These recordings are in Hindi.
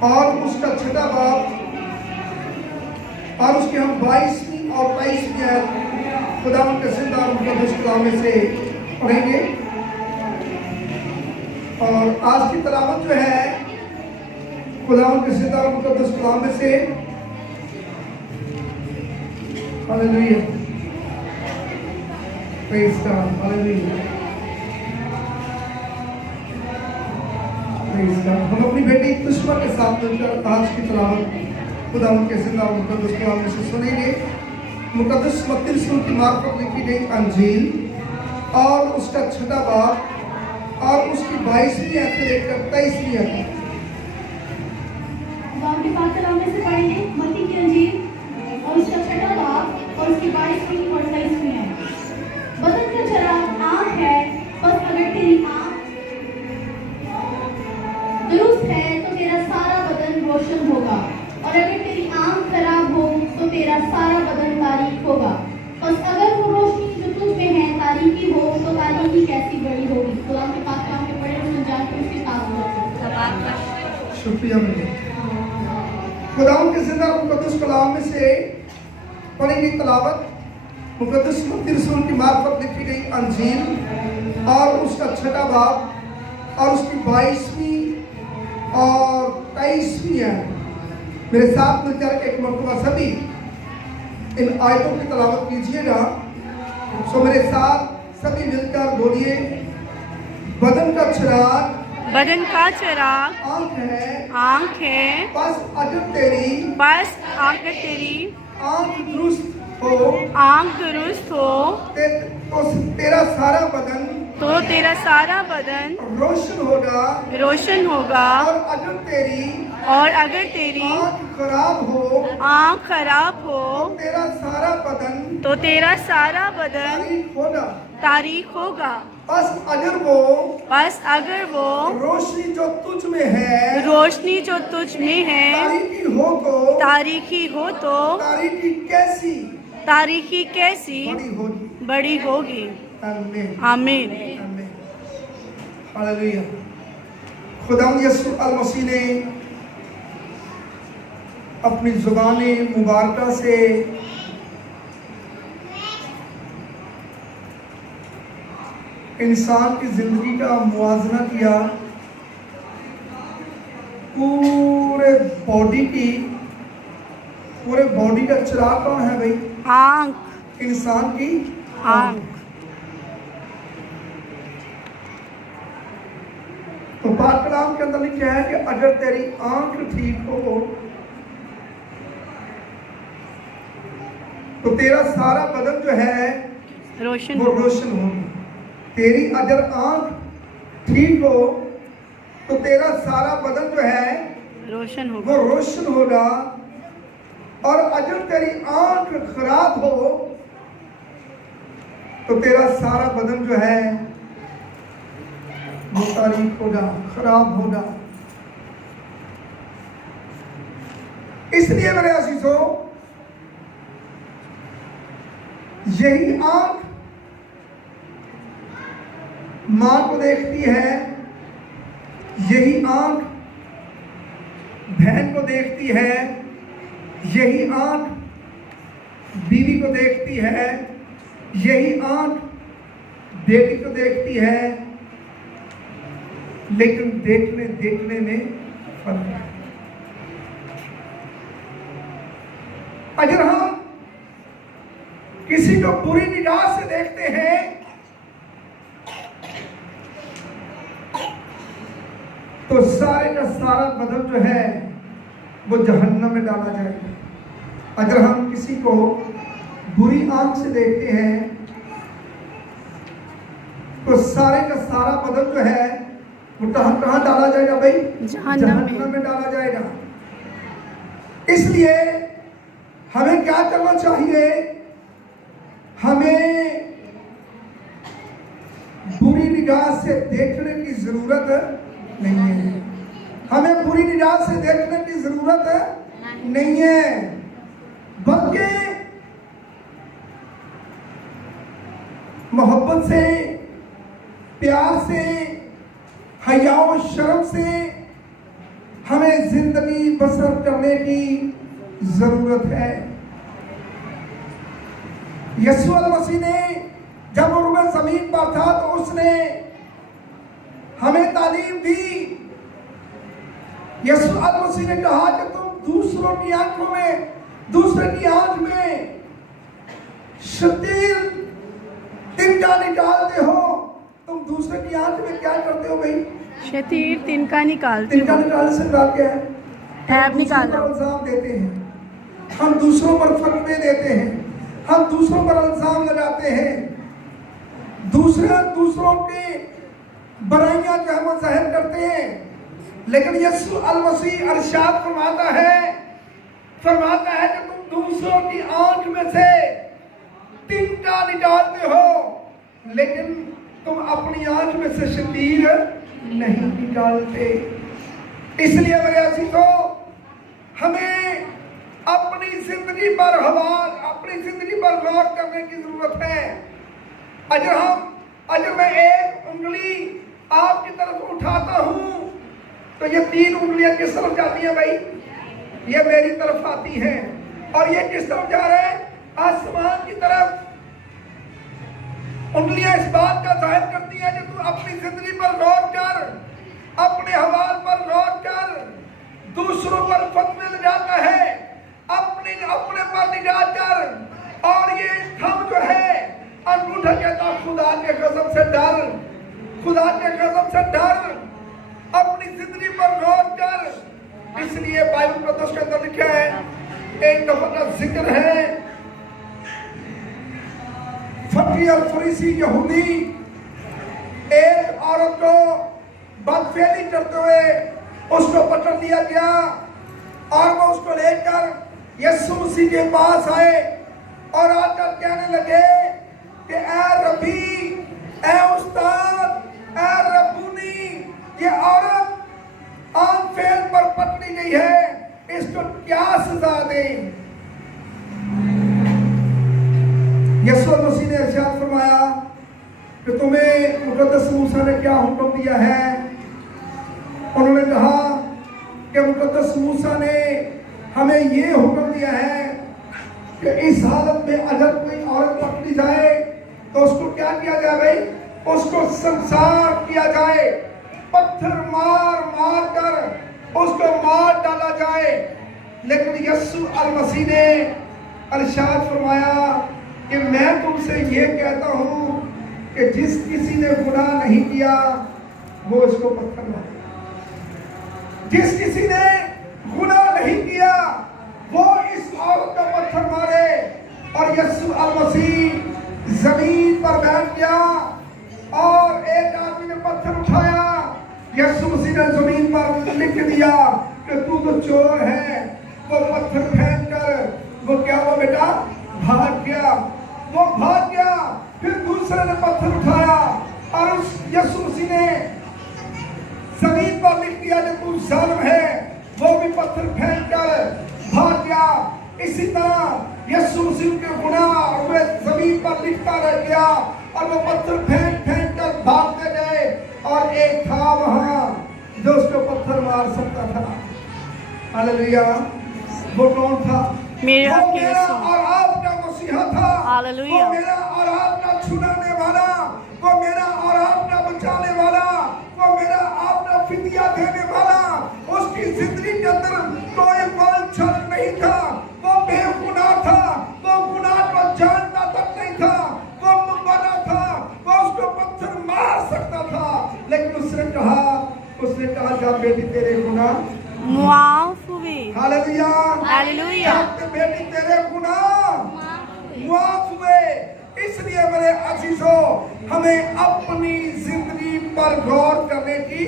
और उसका छठा बाब और उसके हम 22वीं और 23वीं आयत खुदावंद के जिंदा और मुकद्दस कलाम में से पढ़ेंगे। और आज की तिलावत जो है खुदावंद के जिंदा और मुकद्दस कलाम में से hallelujah, praise God, hallelujah, praise God. हम अपनी बेटी तुष्मा के साथ मिलकर आज की तिलावत खुदावंद के जिंदा और मुकद्दस कलाम में से सुनेंगे। मुकद्दस मत्ती रसूल की मार्फत लिखी गई अंजील और उसका छठा बाब और उसकी 22वीं आयत से लेकर 23वीं आयत। खुदावंद के पाक कलाम में से पढ़ेंगे मत्ती की अंजील और उसका छठा बाब और उसकी 22वीं और 23वीं आयत। बदन का चराग आँख है, बस अगर तेरी आँख दुरुस्त है तो तेरा सारा बदन रोशन होगा, और अगर तेरी आँख खराब हो तो तेरा सारा बदन तारीक होगा। बस अगर वो रोशनी जो तुझ में है तारीकी हो तो तारीकी कैसी बड़ी होगी। खुदावंद के पाक कलाम के पढ़े और समझा के उसके साथ शुक्रिया मिले। खुदावंद के जिंदा और मुकद्दस कलाम में से पढ़ेंगे तिलावत मुकद्दस मत्ती रसूल की मार्फत लिखी गई अंजील और उसका छठा बाब और उसकी 22वीं और 23वीं आयत। मेरे साथ मिलकर एक मरतबा सभी इन आयतों की तिलावत कीजिएगा। सो मेरे साथ सभी मिलकर बोलिए, बदन का चिराग आँख है, बस अगर तेरी आँख दुरुस्त हो तो तेरा सारा बदन रोशन होगा, और अगर तेरी आँख खराब हो तो तेरा सारा बदन तारीक होगा। बस अगर वो रोशनी जो तुझ में है तारीकी हो तो तारीकी कैसी बड़ी होगी। आमीन। हालेलुया। खुदावंद यीशु अल मसीह ने अपनी ज़ुबान मुबारका से इंसान की जिंदगी का मुआवजा किया। पूरे बॉडी का चिराग कौन है भाई? आँख। इंसान की आँख। तो पाक कलाम के अंदर लिखा है कि अगर तेरी आँख ठीक हो तो तेरा सारा बदन जो है रोशन होगा। तेरी अगर आँख ठीक हो तो तेरा सारा बदन जो है रोशन होगा, और अगर तेरी आँख खराब हो तो तेरा सारा बदन जो है वो तारीक होगा, खराब होगा। इसलिए मेरे अजीजों, यही आँख माँ को देखती है, यही आँख बहन को देखती है, यही आँख बीवी को देखती है, यही आँख बेटी को देखती है, लेकिन देखने में फर्क है। अगर हम किसी को बुरी निगाह से देखते हैं तो सारे का सारा बदन जो है वो जहन्नम में डाला जाएगा। अगर हम किसी को बुरी आंख से देखते हैं तो सारे का सारा बदन जो है वो कहाँ डाला जाएगा भाई? जहन्नम में डाला जाएगा। इसलिए हमें क्या करना चाहिए? हमें बुरी निगाह से देखने की जरूरत नहीं है। हमें बुरी निगाह से देखने की जरूरत नहीं है, बल्कि मोहब्बत से, प्यार से, हया और शर्म से हमें जिंदगी बसर करने की जरूरत है। यीशु मसीह ने जब उर्मे जमीन पर था तो उसने हमें तालीम दी। यीशु मसीह ने कहा कि तुम दूसरों की आंखों में, दूसरे की आंख में शतीर तिनका निकालते हो। तुम दूसरे की आंख में क्या करते हो भाई? शतीर तिनका निकालते तिनका निकालने से बात क्या है? टैब निकालना। इल्जाम देते हैं, हम दूसरों पर फतवे देते हैं, हम दूसरों पर इल्जाम लगाते हैं, दूसरों की बुराइयां जो है वो जाहिर करते हैं। लेकिन यीशु मसीह इरशाद फरमाता है कि तुम दूसरों की आंख में से तिनका निकालते हो, लेकिन तुम अपनी आंख में से शतीर नहीं निकालते। इसलिए मेरे अजीजों, हमें अपनी जिंदगी पर गौर करने की जरूरत है। अगर मैं एक उंगली आपकी तरफ उठाता हूं तो ये 3 उंगलियां किस तरफ जाती हैं भाई? ये मेरी तरफ आती हैं। और ये किस तरफ जा रहे हैं? आसमान की तरफ। उंगलियां इस बात का जाहिर करती हैं कि तू अपनी जिंदगी पर गौर कर, अपने हवाल पर गौर कर, दूसरों पर फतवे लगाता है, अपने पर निगाह कर। और ये थम जो है अंगूठा कहता खुदा के गज़ब से डर, खुदा के गज़ब से डर, अपनी जिंदगी पर गौर कर। इसलिए बाइबल मुक़द्दस के अंदर लिखा है, एक दफा का जिक्र है, फकीर और फरीसी यहूदी एक औरत को बदफेली करते हुए उसको पकड़ लिया गया और वो उसको लेकर यीशु मसीह के पास आए और आकर कहने लगे कि ए रबी, ए उस्ताद, ए रब्बूनी, ये औरत आम फेल पर पकड़ी गई है, इसको क्या सजा दें? यीशु मसीह ने इरशाद फरमाया कि तुम्हें मुकद्दस मूसा ने क्या हुक्म दिया है? उन्होंने कहा कि मुकद्दस मूसा ने हमें ये हुक्म दिया है कि इस हालत में अगर कोई औरत पकड़ी जाए तो उसको क्या किया जाए भाई? उसको संसार किया जाए, पत्थर मार मार कर उसको मार डाला जाए। लेकिन यीशु मसीह ने इरशाद फरमाया कि मैं तुमसे ये कहता हूं कि जिस किसी ने गुनाह नहीं किया वो इसको पत्थर मारे। जिस किसी ने गुनाह नहीं किया वो इस औरत को पत्थर मारे। और यीशु मसीह जमीन पर बैठ गया और एक आदमी ने पत्थर उठाया। यीशु मसीह ने जमीन पर लिख दिया कि तू तो चोर है। वो पत्थर फेंक कर वो क्या हुआ बेटा? भाग गया। वो भाग गया। फिर दूसरे ने पत्थर उठाया और उस यीशु मसीह ने जमीन पर लिख दिया कि तू जालिम है। वो भी पत्थर फेंक कर भाग गया। इसी तरह यीशु मसीह के गुनाह वे जमीन पर लिखता रह गया और वो पत्थर फेंक फेंक कर भागते गए। और एक था वहां जो उसको पत्थर मार सकता था। हालेलुया। वो कौन था? मेरा और आपका मसीहा था। हालेलुया। वो मेरा और आपका छुड़ाने वाला, वो मेरा और आपका बचाने वाला, वो मेरा आपका फिदिया देने वाला। उसकी जिंदगी के अंदर कोई बाल छल नहीं था। वो बेगुनाह था। वो गुनाह को जानता तक नहीं था। वो मुकद्दर था। वो उसको पत्थर मार सकता था। लेकिन उसने कहा जा बेटी तेरे गुनाह माफ हुए। हालेलुया। हालेलुया। बेटी तेरे गुनाह माफ हुए। इसलिए मेरे अजीजों, हमें अपनी जिंदगी पर गौर करने की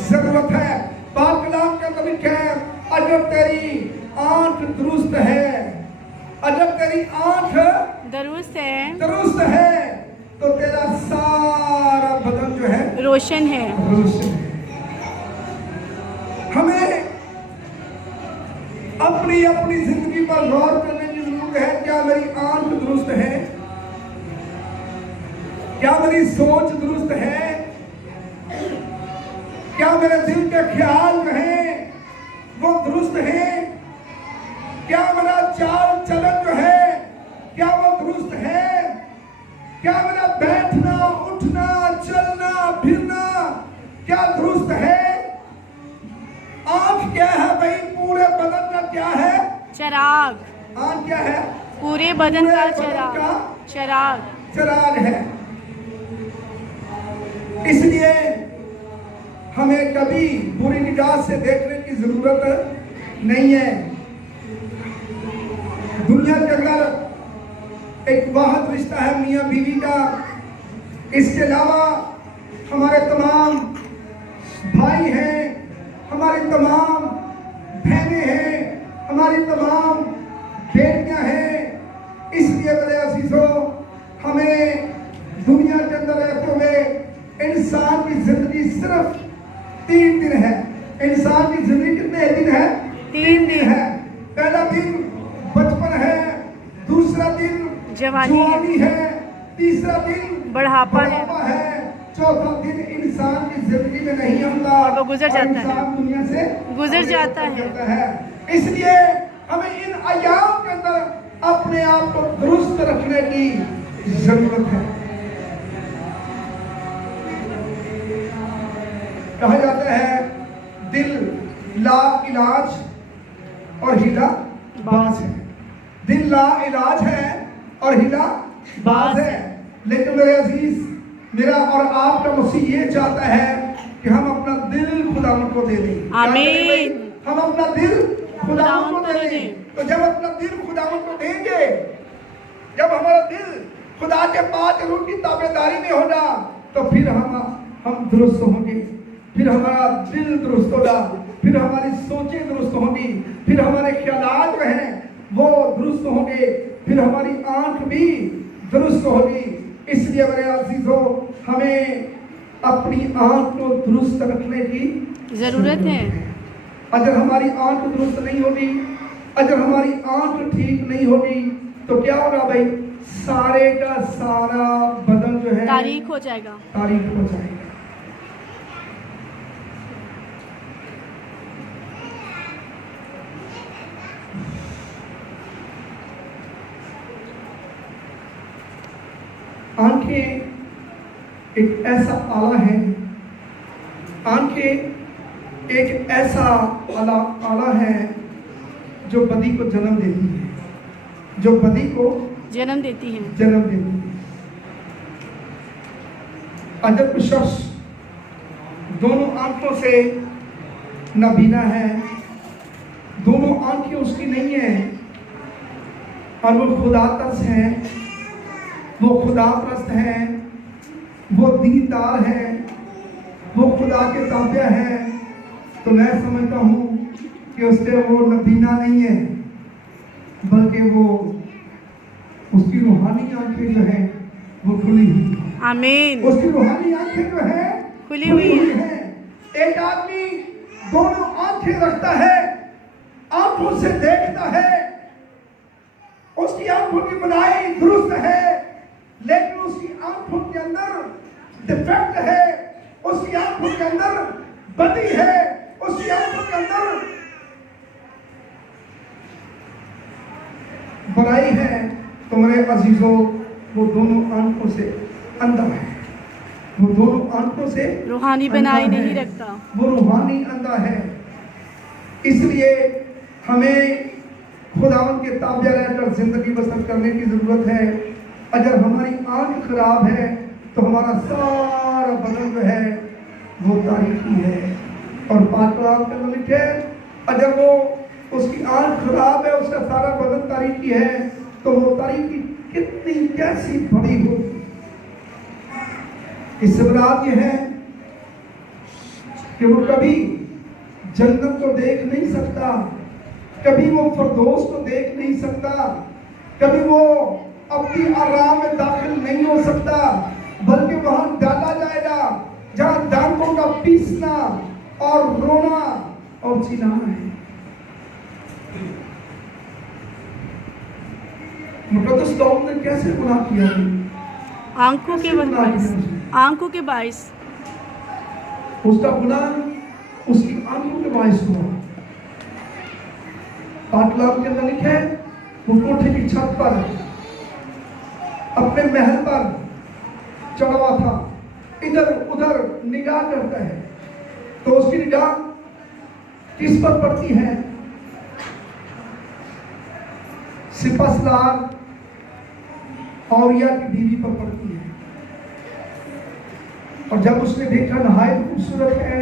जरूरत है। पाक कलाम के अंदर लिखा है, अगर तेरी आंख दुरुस्त है, अगर तेरी आंख दुरुस्त है तो तेरा सारा बदन जो है रोशन है। हमें अपनी जिंदगी पर गौर करने की जरूरत है। क्या मेरी आंख दुरुस्त है? क्या मेरी सोच दुरुस्त है? क्या मेरे दिल के ख्याल जो हैं वो दुरुस्त है? क्या मेरा चाल चलन जो है क्या वो दुरुस्त है? क्या मेरा बैठना उठना चलना फिरना क्या दुरुस्त है? आंख क्या है भाई? पूरे बदन का क्या है? चराग। आंख क्या है? पूरे बदन का पूरे बदन चराग। का चराग। चिराग है। इसलिए हमें कभी बुरी निगाह से देखने की जरूरत नहीं है। दुनिया के अंदर एक वाहिद रिश्ता है मियाँ बीवी का। इसके अलावा हमारे तमाम भाई हैं, हमारी तमाम बहनें हैं, हमारी तमाम बेटियां हैं। इसलिए मेरे अजीजों, हमें दुनिया के अंदर रहते हुए इंसान की जिंदगी सिर्फ 3 दिन है। इंसान की जिंदगी कितने दिन है? 3 दिन है। पहला दिन बचपन है, दूसरा दिन जवानी है, तीसरा दिन बढ़ापा है, चौथा दिन इंसान की जिंदगी में नहीं आता और वो गुजर जाता है। इंसान दुनिया से गुजर जाता है। इसलिए हमें इन अय्याम के अंदर अपने आप को दुरुस्त रखने की जरूरत है। कहा जाता है दिल ला इलाज और हिला बाज है। दिल ला इलाज है और हिला बाज है। लेकिन मेरे अजीज, मेरा और आपका मसीह ये चाहता है कि हम अपना दिल खुदावंद को दे दें। आमीन। हम अपना दिल खुदावंद को दे दें। तो जब अपना दिल खुदावंद को देंगे, जब हमारा दिल खुदा के पास उनकी ताबेदारी में होगा, तो फिर हम दुरुस्त होंगे, फिर हमारा दिल दुरुस्त होगा, फिर हमारी सोचें दुरुस्त होंगी, फिर हमारे ख्यालात जो हैं वो दुरुस्त होंगे, फिर हमारी आंख भी दुरुस्त होगी। इसलिए मेरे अजीजों, हमें अपनी आंख को दुरुस्त रखने की जरूरत है। अगर हमारी आंख दुरुस्त नहीं होगी, अगर हमारी आंख ठीक नहीं होगी, तो क्या होगा भाई? सारे का सारा बदन जो है तारीख हो जाएगा। तारीख हो जाएगा। आंखें एक ऐसा आला है, आंखें एक ऐसा आला है जो बदी को जन्म देती है, जो बदी को जन्म देती है। जन्म देती है। अजब शख्स दोनों आंखों से नाबीना है, दोनों आंखें उसकी नहीं है, और वो खुदा तरस है, वो खुदा परस्त है, वो दीनदार है, वो खुदा के ताबिया है। तो मैं समझता हूँ कि उसके वो नबीना नहीं है, बल्कि वो उसकी रूहानी आंखें जो है वो खुली हुई है। आमीन। उसकी रूहानी आंखें जो है खुली हुई है। एक आदमी दोनों आंखें रखता है, आंखों से देखता है, उसकी आंखों की बनाई दुरुस्त है, लेकिन उसकी आंखों के अंदर डिफेक्ट है, उसकी आंखों के अंदर बदी है, उसकी आंखों के अंदर बुराई है। तो मेरे अजीजों, वो दोनों आंखों से अंधा है, वो दोनों आंखों से रूहानी बनाई नहीं रखता, वो रूहानी अंधा है। इसलिए हमें खुदावंद के ताबिया रहकर जिंदगी बसर करने की जरूरत है। अगर हमारी आंख खराब है तो हमारा सारा बदन जो है वो तारीकी है। और पाक कलाम के अंदर लिखे, अगर वो उसकी आंख खराब है, उसका सारा बदन तारीकी है, तो वो तारीकी कितनी कैसी बड़ी होगी। इससे मुराद ये है कि वो कभी जन्नत को देख नहीं सकता, कभी वो फरदौस को देख नहीं सकता, कभी वो अपनी आराम में दाखिल नहीं हो सकता, बल्कि वहां डाला जाएगा जहां दांतों का पीसना और रोना और चिल्लाना है। मुकद्दस कौम ने कैसे गुनाह किया? आंखों के बाइस, आंखों के बाइस। उसका गुनाह उसकी आंखों के बाइस हुआ। पाटलाम के अंदर लिखे वो कोठे की छत पर अपने महल पर चढ़ा हुआ था, इधर उधर निगाह करता है, तो उसकी निगाह किस पर पड़ती है? सिपहसालार औरिया की बीवी पर पड़ती है। और जब उसने देखा नहायत खूबसूरत है,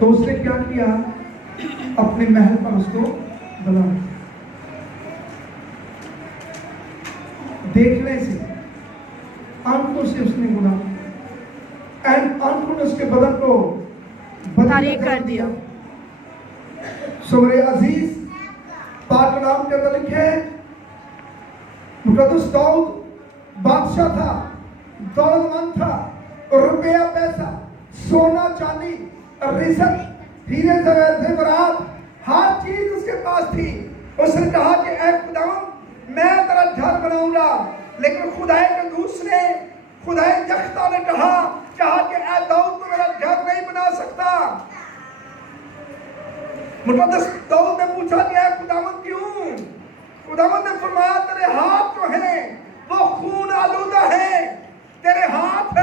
तो उसने क्या किया? अपने महल पर उसको बुला, देखने से, आंखों से उसने बुला, एंड आंखों ने उसके बदन को तारीफ कर दिया। सुमरे अजीज, पाटलाम के अंदर लिखे मुकद्दस दाऊद बादशाह था, दौलतमंद था, और रुपया पैसा, सोना चांदी, रिजक, हीरे ज़ेवरात, हर चीज उसके पास थी। उसने कहा कि ऐ खुदावंद, मैं तेरा घर बनाऊंगा, लेकिन खुदाए के दूसरे खुदाए यख्ता ने कहा कि ऐ दाऊद, तो मेरा घर नहीं बना सकता। मुकद्दस दाऊद ने पूछा कि ऐ खुदावंद क्यों? खुदावंद ने फरमाया तेरे हाथ जो है वो खून आलूदा है, तेरे हाथ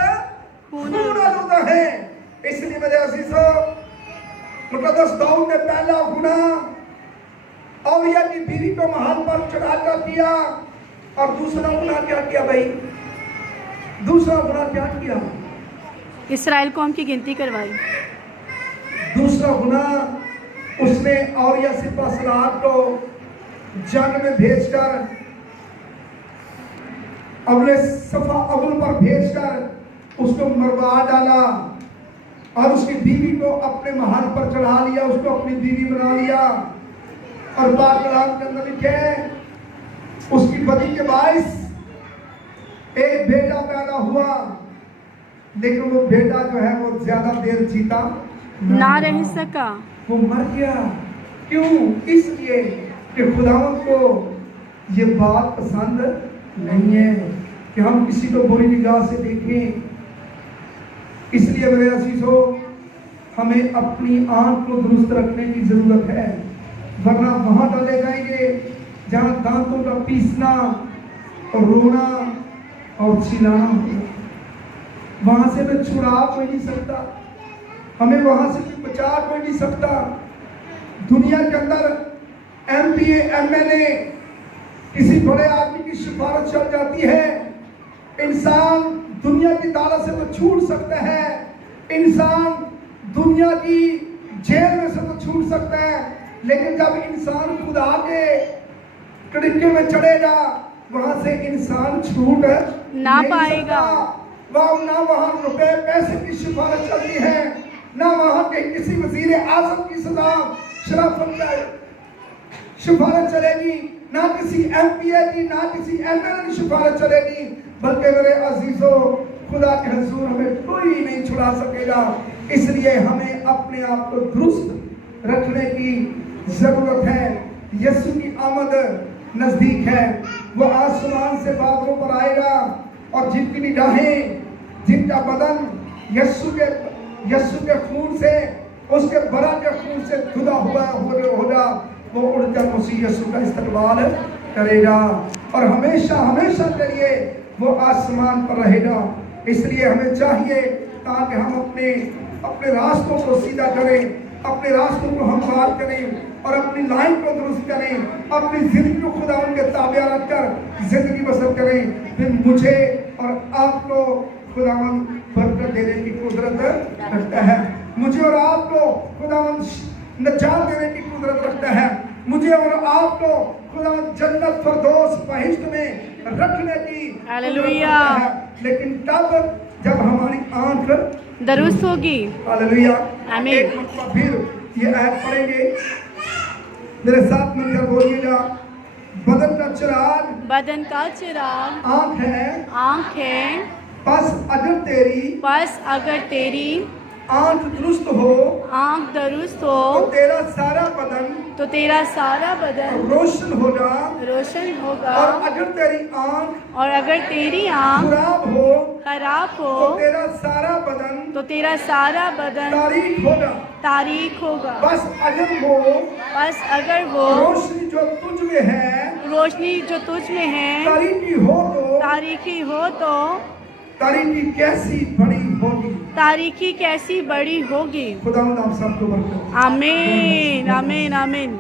खून आलूदा है। इसलिए मेरे अजीजों, मुकद्दस दाऊद ने पहला गुनाह औरिया की बीवी को महल पर चढ़ाकर किया, और दूसरा गुनाह क्या किया भाई? दूसरा गुनाह क्या किया? इसराइल कौम की गिनती करवाई। दूसरा गुनाह, उसने औरिया सिपहसालार को जंग में भेजकर, अगले सफा अव्वल पर भेजकर उसको मरवा डाला, और उसकी बीवी को अपने महल पर चढ़ा लिया, उसको अपनी बीवी बना लिया। और पाटलाम के अंदर लिखे उसकी बदी के बाइस एक बेटा पैदा हुआ, लेकिन वो बेटा जो है वो ज्यादा देर जीता ना रह सका, वो मर गया। क्यों? इसलिए कि खुदावंद को ये बात पसंद नहीं है कि हम किसी को बुरी निगाह से देखें। इसलिए मेरे अजीजों, हमें अपनी आंख को दुरुस्त रखने की जरूरत है, वरना वहां डाले जाएंगे जहां दांतों का पीसना और रोना और चिल्लाना होगा। वहां से हमें छुड़ा कोई नहीं सकता, हमें वहां से बचा कोई नहीं सकता। दुनिया के अंदर MBA MLA किसी बड़े आदमी की सिफारिश चल जाती है, इंसान दुनिया की दालत से तो छूट सकता है, इंसान दुनिया की जेल में से तो छूट सकता है, लेकिन जब इंसान खुदा के कड़िके में चढ़ेगा, वहां से इंसान छूट ना पाएगा। ना वहां रुपए पैसे की सिफारिश चलती है, ना वहां के किसी वजीर आजम की सदा शराफत का सिफारिश चलेगी, ना किसी MPA की, ना किसी MLA की सिफारिश चलेगी, बल्कि मेरे अजीजों, खुदा के हुजूर हमें कोई नहीं छुड़ा सकेगा। इसलिए हमें अपने आप को दुरुस्त रखने की जरूरत है। यीशु की आमद नजदीक है, वो आसमान से बादलों पर आएगा, और जिनकी निगाहें, जिनका बदन यीशु के खून से, उसके बरा के खून से धुला हुआ होगा, वो उड़कर मसीह यीशु का इस्तकबाल करेगा, और हमेशा हमेशा के लिए वो आसमान पर रहेगा। इसलिए हमें चाहिए ताकि हम अपने रास्तों को सीधा करें, अपने रास्तों को हमवार करें, और अपनी लाइन को दुरुस्त करें, अपनी जिंदगी को खुदा उनके ताबे रखकर जिंदगी बसर करें। फिर मुझे और आपको खुदावंद बरकत देने की कुदरत रखता है, मुझे और आपको खुदावंद नजात देने की कुदरत रखता है, मुझे और आपको खुदावंद जन्नत फरदौस बहिश्त में रखने की हालेलुया। लेकिन तब जब हमारी आंख दुरुस्त होगी। हालेलुया, आमीन। एक मरतबा फिर ये आयत पढ़ेंगे, मेरे साथ मिलकर बोलिएगा। बदन का चिराग आंख है, बस अगर तेरी आंख दुरुस्त हो तो तेरा सारा बदन रोशन होगा। और अगर तेरी आंख खराब हो तो तेरा सारा बदन तारीक होगा। बस बस अगर वो रोशनी जो तुझ में है रोशनी जो तुझ में है तारीकी हो तो तारीकी हो तो तारीकी कैसी बड़ी होगी। तारीकी कैसी बड़ी होगी। खुदावंद आप सबको बरकत। आमीन आमीन आमीन।